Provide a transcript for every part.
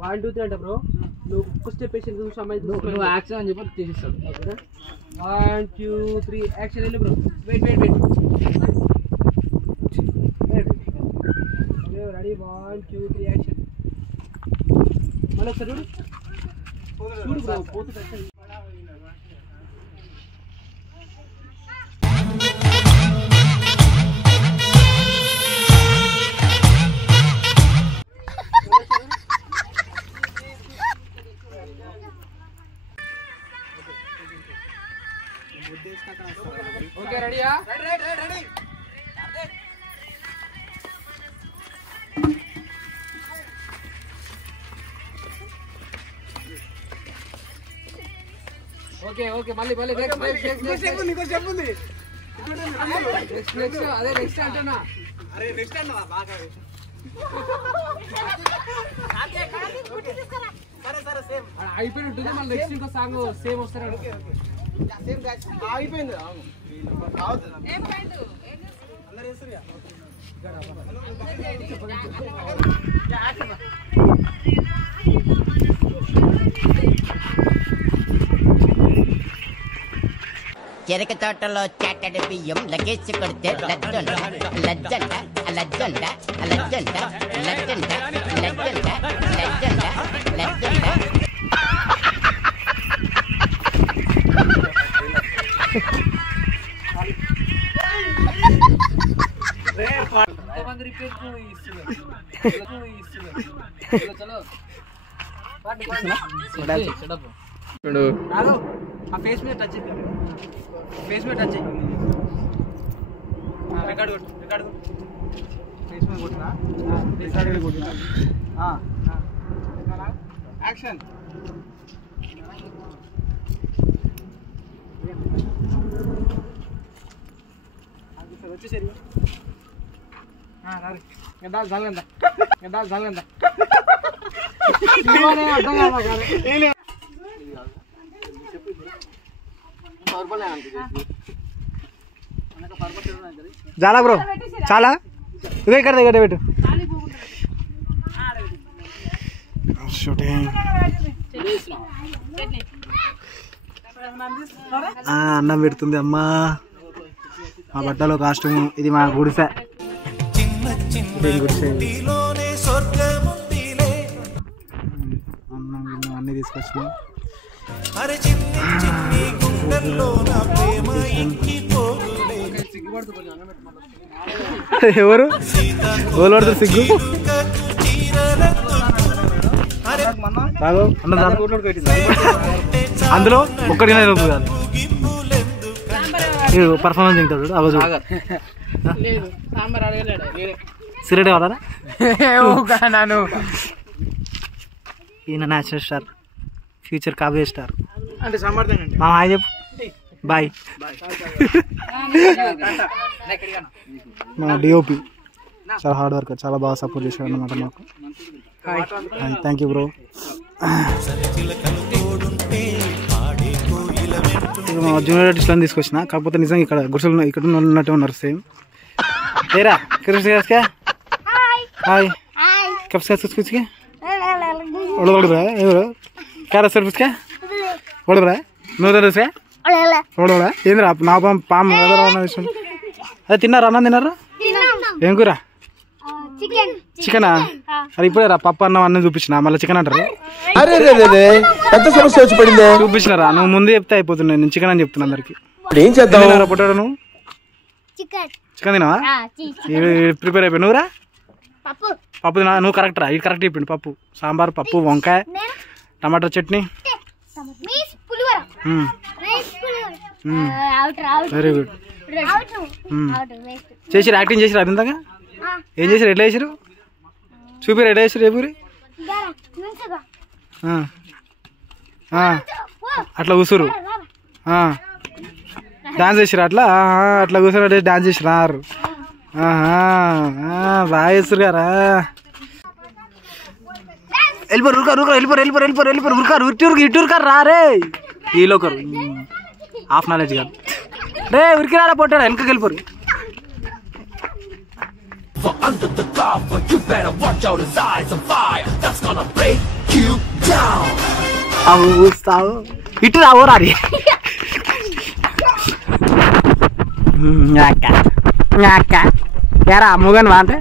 1 2 3 అంట బ్రో నువ్వు ఒక్క స్టెప్ వేసి చూసి అమ్మాయి నువ్వు యాక్షన్ అని చెప్పి చేసేస్తాడు ఓకేనా 1 2 3 యాక్షన్ వెళ్ళి బ్రో వెయిట్ రెడీ 1 2 3 యాక్షన్ మళ్ళీ ఒకసారి చూడు బ్రో పోతుంది ఓకే రెడీయా రెడీ ఓకే ఓకే మళ్ళీ నెక్స్ట్ అదే నెక్స్ట్ అంటున్నా అరే నెక్స్ట్ అన్నా బాగా సరే సేమ్ అయిపోయినట్టుంది మళ్ళీ నెక్స్ట్ ఇంకో సాంగ్ సేమ్ వస్తారు సేమ్ అయిపోయింది చెరక తోటలో చాటడి బియ్యం లగేజ్ కొడితే లజ్జంట లజ్జంట లజ్జంట లజ్జంట లజ్జంట లజ్జంట లజ్జంట లజ్జంట फेस में टच फेस में टच रिकॉर्ड फेस में कोटना रिकॉर्ड में कोटना हां एक्शन आगे से వచ్చే సరి రారి గందా జాలగందా ఇవానే అడ్డం కాదా గారే जाला ब्रो चाला ఇక్కడ పెట్టు షూటింగ్ అన్నం పెడుతుంది అమ్మా మా బట్టలో కాస్ట్యూమ్ ఇది మా గుడిసె అన్నం అన్ని తీసుకొచ్చినాం ఎవరు ఓలు పడుతుంది సిగ్గు అందులో ఒక్కడిగా పర్ఫార్మెన్స్ తింటాడు అవదు సిగరెట్ కావాలా ఈయన నేషనల్ స్టార్ ఫ్యూచర్ కాబోయే స్టార్ అంటే సమర్థనండి మా హాయ్ చెప్పు బాయ్ మా డిఓపి చాలా హార్డ్ వర్క్ చాలా బాగా సపోర్ట్ చేశాడు అన్నమాట మాకు థ్యాంక్ యూ బ్రో మా జూనియర్ ఆర్టిస్ట్లను తీసుకొచ్చిన కాకపోతే నిజంగా ఇక్కడ గుడిసెలు ఇక్కడ ఉన్నట్టు ఉన్నారు సేమ్ ఏరా హాయ్ कब से कुछ के ओड़ रहा है ये क्या सर उसके ओड़ रहा है नो दर से ओड़ रहा है ఏంద్ర నా పామ్ ఎవరు అన్న విషయం అదే తిన్నారా అన్నం తిన్నారా ఏం కూర చికెనా అరే ఇప్పుడే రా పప్పు అన్నం అన్నం చూపించిన మళ్ళీ చికెన్ అంటారు అరే పెద్ద సమస్య వచ్చి పడింది చూపించినారా నువ్వు ముందే చెప్తే అయిపోతున్నాయి నేను చికెన్ అని చెప్తున్నా అందరికి ఏం చేద్దాం పొట్టాడు నువ్వు చికెన్ తినావా ప్రిపేర్ అయిపోయి నువ్వురా పప్పు తినా నువ్వు కరెక్ట్ రా ఇది కరెక్ట్ చెప్పిండు పప్పు సాంబార్ పప్పు వంకాయ టమాటో చట్నీ వెరీ గుడ్ చేసిరు యాక్టింగ్ చేసిరు అది ఇందాక ఏం చేసారు ఎట్లా చేసారు చూపిరు ఎట్లా చేసారు ఏ పూరి అట్లా కూసురు డాన్స్ చేసిరు అట్లా అట్లా కూర్చొని డాన్స్ చేసినారు బాగా చేస్తారు గారా వెళ్ళిపోరు ఉరకారు ఇటురుకారు రారే ఈలోకరు హాఫ్ నాలెడ్జ్ కాదు రే ఉరికి రారా పొట్టాడు వెనకకి వెళ్ళిపోరు For under the lava, you better watch out, his eyes on fire. That's gonna break you. ఇటు రావు రారి ఏరా ముగన్ వా అంటే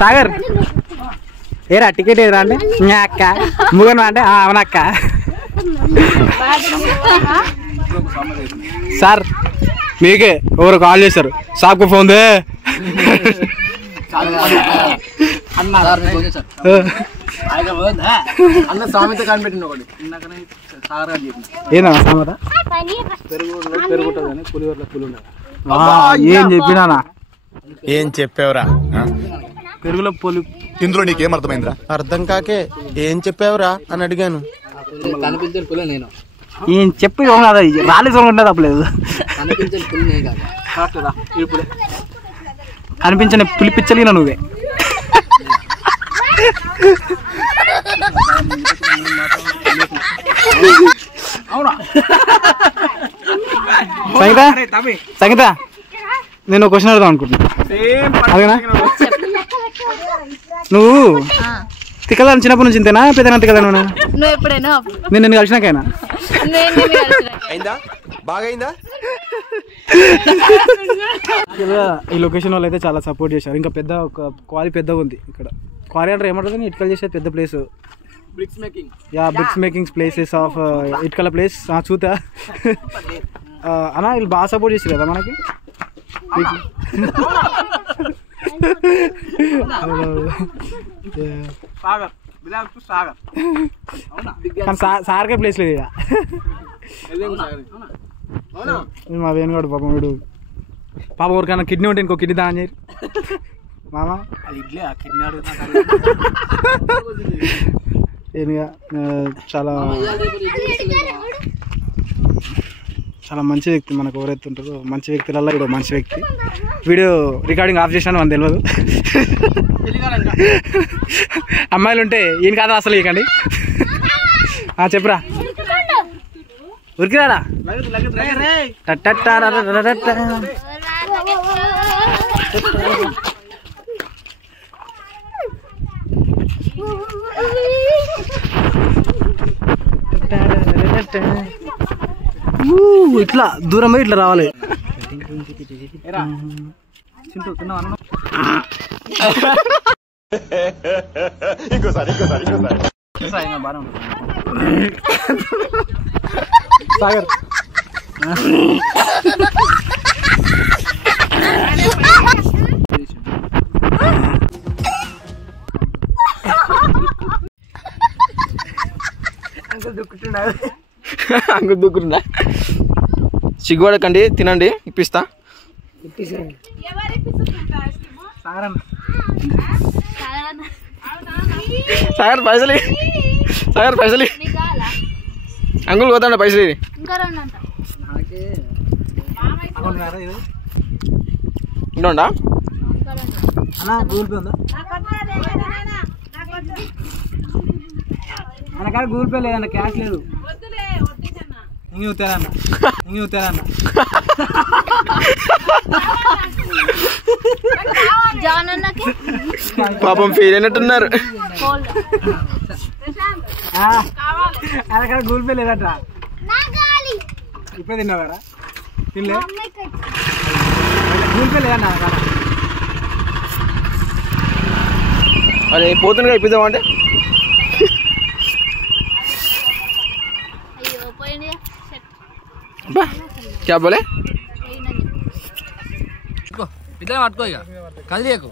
సాగర్ ఏరా టికెట్ ఏరా అంటే అక్క ముగన్ వా అంటే అవునక్క సార్ మీకే ఎవరు కాల్ చేశారు సాబ్కు ఫోన్ దే అన్న సామెత కనిపెట్టిన ఒకటి ఏనా సామెత ఏం చెప్పినా ఏం చెప్పావురా పెరుగులో పొలి ఇందులో నీకేం అర్థమైందిరా? అర్థం కాకే ఏం చెప్పావురా అని అడిగాను. కనిపించిన పులి నేను, ఏం చెప్పి రాలే సొంగ ఉంటుంది తప్పలేదు. కనిపించిన పులి నేను కాదు, ఇప్పుడు కనిపించిన పులి పిచ్చలిన నువ్వే. సంగీత సంగీత నేను ఒక క్వశ్చన్ అడుగుదాం అనుకుంటున్నా. అదేనా నువ్వు తిక్కదాని చిన్నప్పటి నుంచి ఇంతేనా పెద్దనా తిక్కదాను? నువ్వు ఎప్పుడైనా నేను నిన్ను కలిసినాకైనా బాగైందా? ఈ లొకేషన్ వాళ్ళు అయితే చాలా సపోర్ట్ చేశారు. ఇంకా పెద్ద ఒక క్వారీ పెద్దగా ఉంది ఇక్కడ. క్వారీ అంటే ఏమంటుంది, ఇటుకలు చేసే పెద్ద place. Bricks making, yeah bricks making places of ఇటుకల ప్లేస్. చూతా అన్నా వీళ్ళు బాగా సపోర్ట్ చేసారు కదా మనకి. సార్కే ప్లేస్ లేదు ఇక. మా వేణుగాడు పాపం వీడు పాపం ఎవరికైనా కిడ్నీ ఉంటే ఇంకో కిడ్నీ దాని చేయరు మామ. ఇడ్లీ ఆ కిడ్నీ ఏనుగా చాలా చాలా మంచి వ్యక్తి మనకు ఎవరైతే ఉంటారో మంచి వ్యక్తులలో వీడు మంచి వ్యక్తి. వీడియో రికార్డింగ్ ఆఫ్ చేశాను మనకు తెలియదు. అమ్మాయిలు ఉంటే ఈయన కాదా అసలు ఇకండి. చెప్పురా ఉరికిరాడా. ఇట్లా దూరం పోయి ఇట్లా రావాలి. సాగర్ అంగు దూకుతుందా? సిగ్గుపడకండి, తినండి, ఇప్పిస్తా. సాగర్ పైసలు, సాగర్ పైసలు అంగులు పోతాండ పైసలు. ఇంటా గూగుల్ పే ఉందా? అనకాడ గూగుల్ పే లేదన్న, క్యాష్ లేదు. పాపం ఫీల్ అయినట్టున్నారు. అనకాడ గూగుల్ పే లేదట. ఇప్పుడే తిన్నావారా? తినలే, గూగుల్ పే లేదన్న అనకాడ. అరే పోతుండగా ఇప్పిద్దామంటే क्या बोले? ఇట్లా పట్టుకో, ఇక కదిలేకు.